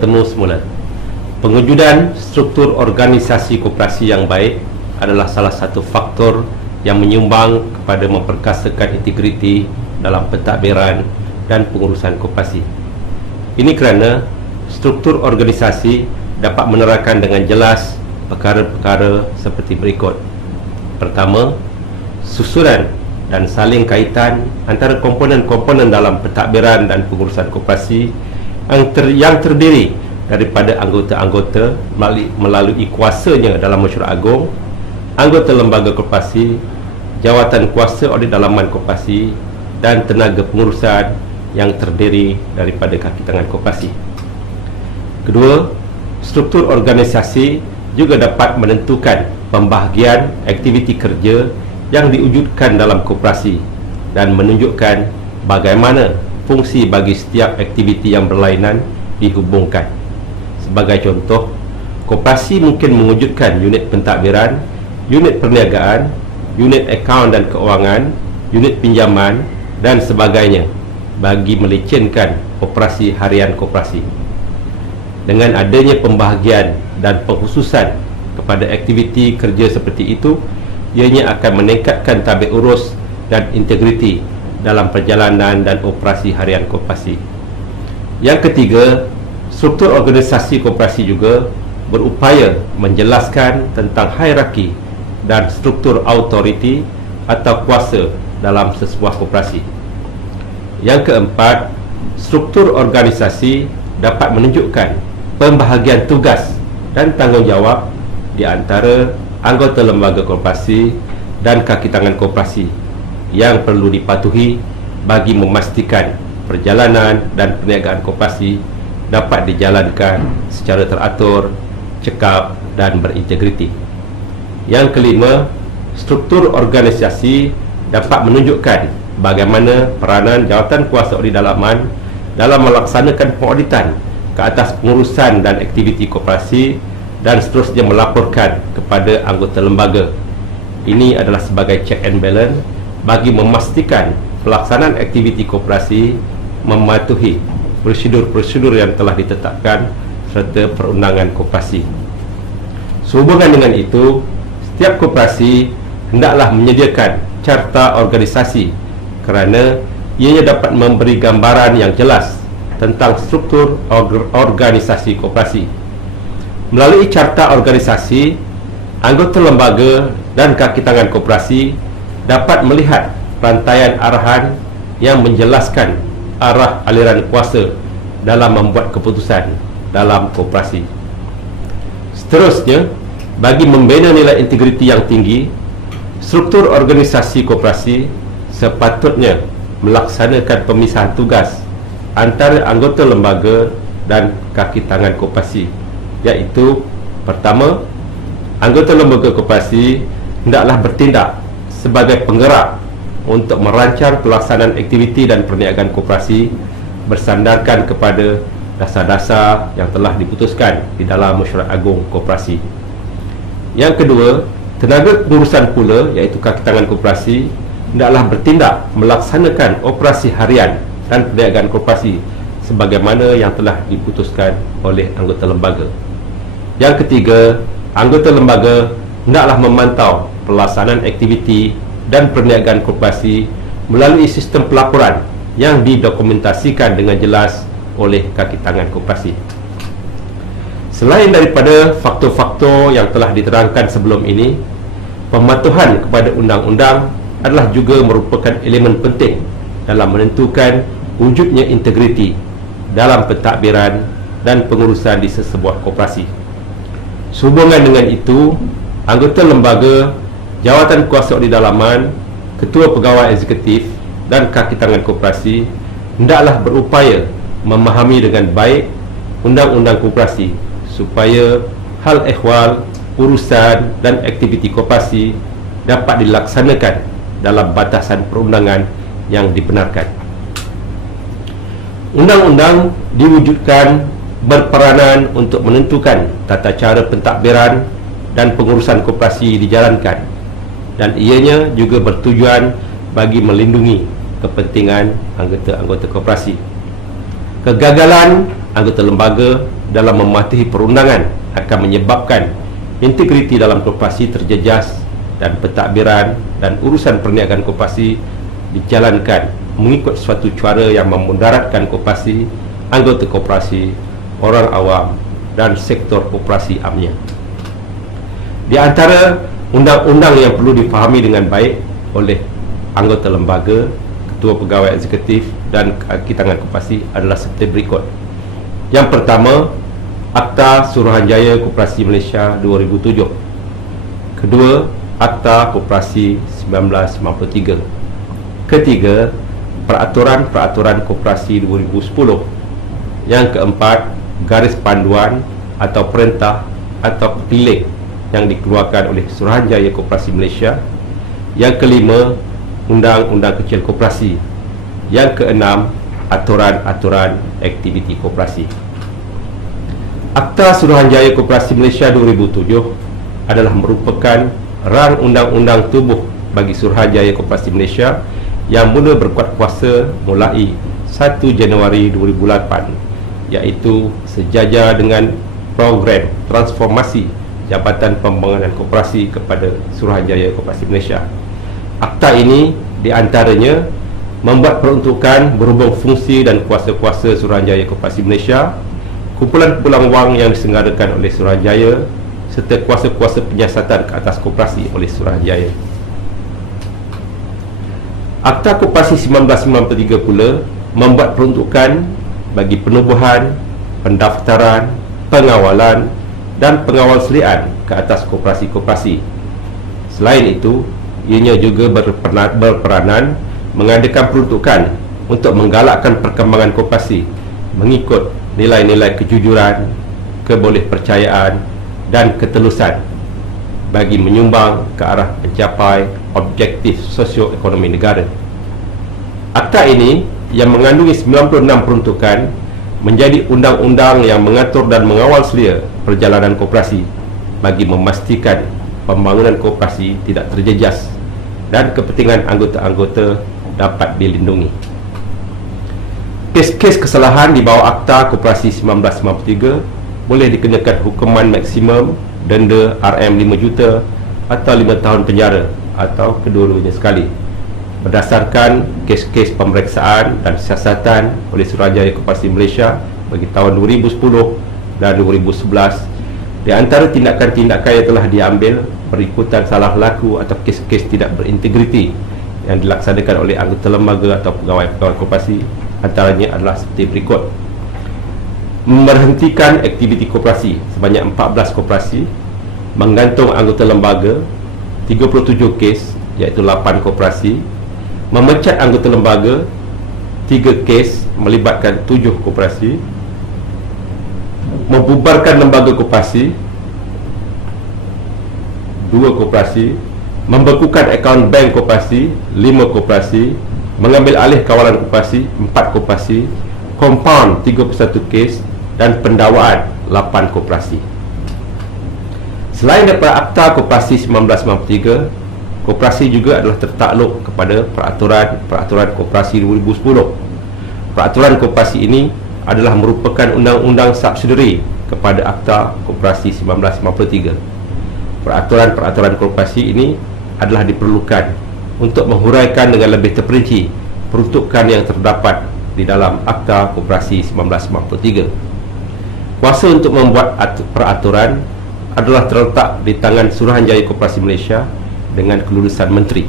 bertemu semula. Pengujudan struktur organisasi koperasi yang baik adalah salah satu faktor yang menyumbang kepada memperkasakan integriti dalam pentadbiran dan pengurusan koperasi. Ini kerana struktur organisasi dapat menerangkan dengan jelas perkara-perkara seperti berikut. Pertama, susunan dan saling kaitan antara komponen-komponen dalam pentadbiran dan pengurusan koperasi yang terdiri daripada anggota-anggota melalui kuasanya dalam mesyuarat agung, anggota lembaga koperasi, jawatan kuasa audit dalaman koperasi dan tenaga pengurusan yang terdiri daripada kaki tangan koperasi. Kedua, struktur organisasi juga dapat menentukan pembahagian aktiviti kerja yang diwujudkan dalam koperasi dan menunjukkan bagaimana fungsi bagi setiap aktiviti yang berlainan dihubungkan. Sebagai contoh, koperasi mungkin mewujudkan unit pentadbiran, unit perniagaan, unit akaun dan keuangan, unit pinjaman dan sebagainya bagi melecenkan operasi harian koperasi. Dengan adanya pembahagian dan pengkhususan kepada aktiviti kerja seperti itu, ianya akan meningkatkan tabik urus dan integriti dalam perjalanan dan operasi harian koperasi. Yang ketiga, struktur organisasi koperasi juga berupaya menjelaskan tentang hierarki dan struktur autoriti atau kuasa dalam sesebuah koperasi. Yang keempat, struktur organisasi dapat menunjukkan pembahagian tugas dan tanggungjawab di antara anggota lembaga koperasi dan kaki tangan koperasi yang perlu dipatuhi bagi memastikan perjalanan dan perniagaan koperasi dapat dijalankan secara teratur, cekap dan berintegriti. Yang kelima, struktur organisasi dapat menunjukkan bagaimana peranan jawatan kuasa audit dalaman dalam melaksanakan pengauditan ke atas pengurusan dan aktiviti koperasi dan seterusnya melaporkan kepada anggota lembaga. Ini adalah sebagai check and balance bagi memastikan pelaksanaan aktiviti koperasi mematuhi prosedur-prosedur yang telah ditetapkan serta perundangan koperasi. Sehubungan dengan itu, setiap koperasi hendaklah menyediakan carta organisasi kerana ianya dapat memberi gambaran yang jelas tentang struktur organisasi koperasi. Melalui carta organisasi, anggota lembaga dan kaki tangan koperasi dapat melihat rantaian arahan yang menjelaskan arah aliran kuasa dalam membuat keputusan dalam koperasi. Seterusnya, bagi membina nilai integriti yang tinggi, struktur organisasi koperasi sepatutnya melaksanakan pemisahan tugas antara anggota lembaga dan kaki tangan koperasi, iaitu pertama, anggota lembaga koperasi hendaklah bertindak sebagai penggerak untuk merancang pelaksanaan aktiviti dan perniagaan koperasi bersandarkan kepada dasar-dasar yang telah diputuskan di dalam mesyuarat agung koperasi. Yang kedua, tenaga pengurusan pula, iaitu kaki tangan koperasi, hendaklah bertindak melaksanakan operasi harian dan perniagaan koperasi sebagaimana yang telah diputuskan oleh anggota lembaga. Yang ketiga, anggota lembaga hendaklah memantau pelaksanaan aktiviti dan perniagaan koperasi melalui sistem pelaporan yang didokumentasikan dengan jelas oleh kaki tangan koperasi. Selain daripada faktor-faktor yang telah diterangkan sebelum ini, pematuhan kepada undang-undang adalah juga merupakan elemen penting dalam menentukan wujudnya integriti dalam pentadbiran dan pengurusan di sesebuah koperasi. Sehubungan dengan itu, anggota lembaga, jawatan kuasa audit dalaman, ketua pegawai eksekutif dan kaki tangan koperasi hendaklah berupaya memahami dengan baik undang-undang koperasi supaya hal ehwal, urusan dan aktiviti koperasi dapat dilaksanakan dalam batasan perundangan yang dibenarkan. Undang-undang diwujudkan berperanan untuk menentukan tata cara pentadbiran dan pengurusan koperasi dijalankan, dan ianya juga bertujuan bagi melindungi kepentingan anggota-anggota koperasi. Kegagalan anggota lembaga dalam mematuhi perundangan akan menyebabkan integriti dalam koperasi terjejas dan pentadbiran dan urusan perniagaan koperasi dijalankan mengikut suatu cara yang memudaratkan koperasi, anggota koperasi, orang awam dan sektor koperasi amnya. Di antara undang-undang yang perlu difahami dengan baik oleh anggota lembaga, ketua pegawai eksekutif dan kaki tangan koperasi adalah seperti berikut. Yang pertama, Akta Suruhanjaya Koperasi Malaysia 2007. Kedua, Akta Koperasi 1993. Ketiga, Peraturan-Peraturan Koperasi 2010. Yang keempat, Garis Panduan atau Perintah atau Pilik yang dikeluarkan oleh Suruhanjaya Koperasi Malaysia. Yang kelima, Undang-Undang Kecil Koperasi. Yang keenam, Aturan-Aturan Aktiviti Koperasi. Akta Suruhanjaya Koperasi Malaysia 2007 adalah merupakan rang undang-undang tubuh bagi Suruhanjaya Koperasi Malaysia yang mula berkuat kuasa mulai 1 Januari 2008, iaitu sejajar dengan program transformasi Jabatan Pembangunan Koperasi kepada Suruhanjaya Koperasi Malaysia. Akta ini di antaranya membuat peruntukan berhubung fungsi dan kuasa-kuasa Suruhanjaya Koperasi Malaysia, kumpulan-kumpulan wang yang diselenggarakan oleh Suruhanjaya serta kuasa-kuasa penyiasatan ke atas koperasi oleh Suruhanjaya. Akta Koperasi 1993 pula membuat peruntukan bagi penubuhan, pendaftaran, pengawalan dan pengawal selian ke atas koperasi-koperasi. Selain itu, ianya juga berperanan mengadakan peruntukan untuk menggalakkan perkembangan koperasi mengikut nilai-nilai kejujuran, kebolehpercayaan dan ketelusan bagi menyumbang ke arah mencapai objektif sosio-ekonomi negara. Akta ini yang mengandungi 96 peruntukan menjadi undang-undang yang mengatur dan mengawal selia perjalanan koperasi bagi memastikan pembangunan koperasi tidak terjejas dan kepentingan anggota-anggota dapat dilindungi. Kes-kes kesalahan di bawah Akta Koperasi 1993 boleh dikenakan hukuman maksimum denda RM5 juta atau 5 tahun penjara atau kedua-duanya sekali berdasarkan kes-kes pemeriksaan dan siasatan oleh Suruhanjaya Koperasi Malaysia bagi tahun 2010 dan 2011. Di antara tindakan-tindakan yang telah diambil berikutan salah laku atau kes-kes tidak berintegriti yang dilaksanakan oleh anggota lembaga atau pegawai-pegawai koperasi antaranya adalah seperti berikut: memberhentikan aktiviti koperasi sebanyak 14 koperasi, menggantung anggota lembaga 37 kes iaitu 8 koperasi, memecat anggota lembaga 3 kes melibatkan 7 koperasi, membubarkan lembaga koperasi 2 koperasi, membekukan akaun bank koperasi 5 koperasi, mengambil alih kawalan koperasi 4 koperasi, kompaun 31 kes dan pendakwaan 8 koperasi. Selain daripada Akta Koperasi 1993, koperasi juga adalah tertakluk kepada Peraturan Koperasi 2010. Peraturan koperasi ini adalah merupakan undang-undang subsidiary kepada Akta Koperasi 1993. Peraturan koperasi ini adalah diperlukan untuk menghuraikan dengan lebih terperinci peruntukan yang terdapat di dalam Akta Koperasi 1993. Kuasa untuk membuat peraturan adalah terletak di tangan Suruhanjaya Koperasi Malaysia dengan kelulusan menteri.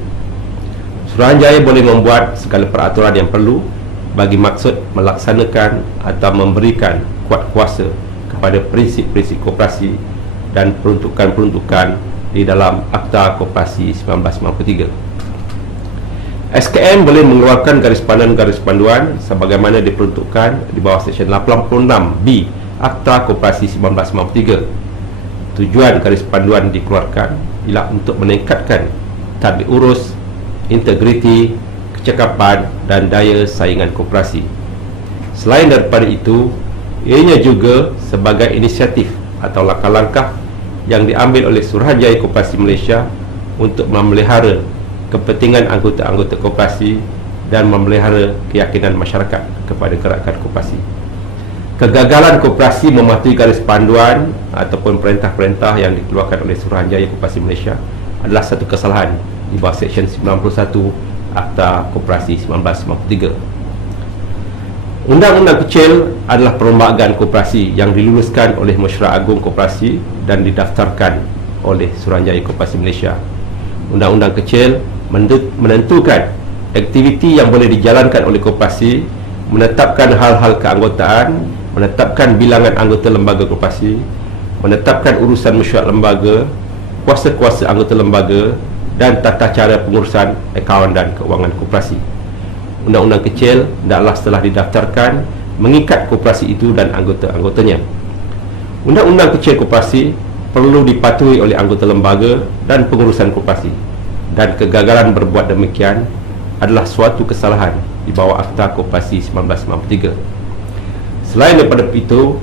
Suruhanjaya boleh membuat segala peraturan yang perlu bagi maksud melaksanakan atau memberikan kuat kuasa kepada prinsip-prinsip koperasi dan peruntukan-peruntukan di dalam Akta Koperasi 1993. SKM boleh mengeluarkan garis panduan sebagaimana diperuntukkan di bawah Seksyen 86B Akta Koperasi 1993. Tujuan garis panduan dikeluarkan ialah untuk meningkatkan tadbir urus, integriti, kecekapan dan daya saingan koperasi. Selain daripada itu, ianya juga sebagai inisiatif atau langkah-langkah yang diambil oleh Suruhanjaya Koperasi Malaysia untuk memelihara kepentingan anggota-anggota koperasi dan memelihara keyakinan masyarakat kepada gerakan koperasi. Kegagalan koperasi mematuhi garis panduan ataupun perintah-perintah yang dikeluarkan oleh Suruhanjaya Koperasi Malaysia adalah satu kesalahan di bawah Seksyen 91 Akta Koperasi 1993. Undang-undang kecil adalah perlembagaan koperasi yang diluluskan oleh Mesyuarat Agung Koperasi dan didaftarkan oleh Suruhanjaya Koperasi Malaysia. Undang-undang kecil menentukan aktiviti yang boleh dijalankan oleh koperasi, menetapkan hal-hal keanggotaan, menetapkan bilangan anggota lembaga koperasi, menetapkan urusan mesyuarat lembaga, kuasa-kuasa anggota lembaga dan tata cara pengurusan akaun dan keuangan koperasi. Undang-undang kecil hendaklah setelah didaftarkan mengikat koperasi itu dan anggota-anggotanya. Undang-undang kecil koperasi perlu dipatuhi oleh anggota lembaga dan pengurusan koperasi, dan kegagalan berbuat demikian adalah suatu kesalahan di bawah Akta Koperasi 1993. Selain daripada itu,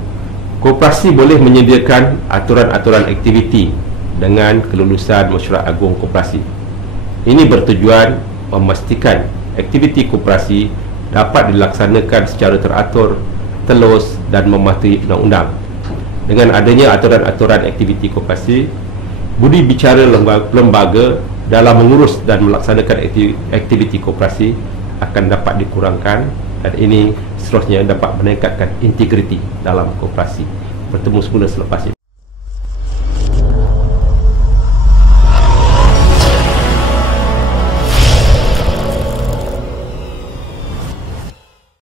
koperasi boleh menyediakan aturan-aturan aktiviti dengan kelulusan Mesyuarat Agung Koperasi. Ini bertujuan memastikan aktiviti koperasi dapat dilaksanakan secara teratur, telus dan mematuhi undang-undang. Dengan adanya aturan-aturan aktiviti koperasi, budi bicara lembaga dalam mengurus dan melaksanakan aktiviti koperasi akan dapat dikurangkan, dan ini seterusnya dapat meningkatkan integriti dalam koperasi. Bertemu semula selepas ini.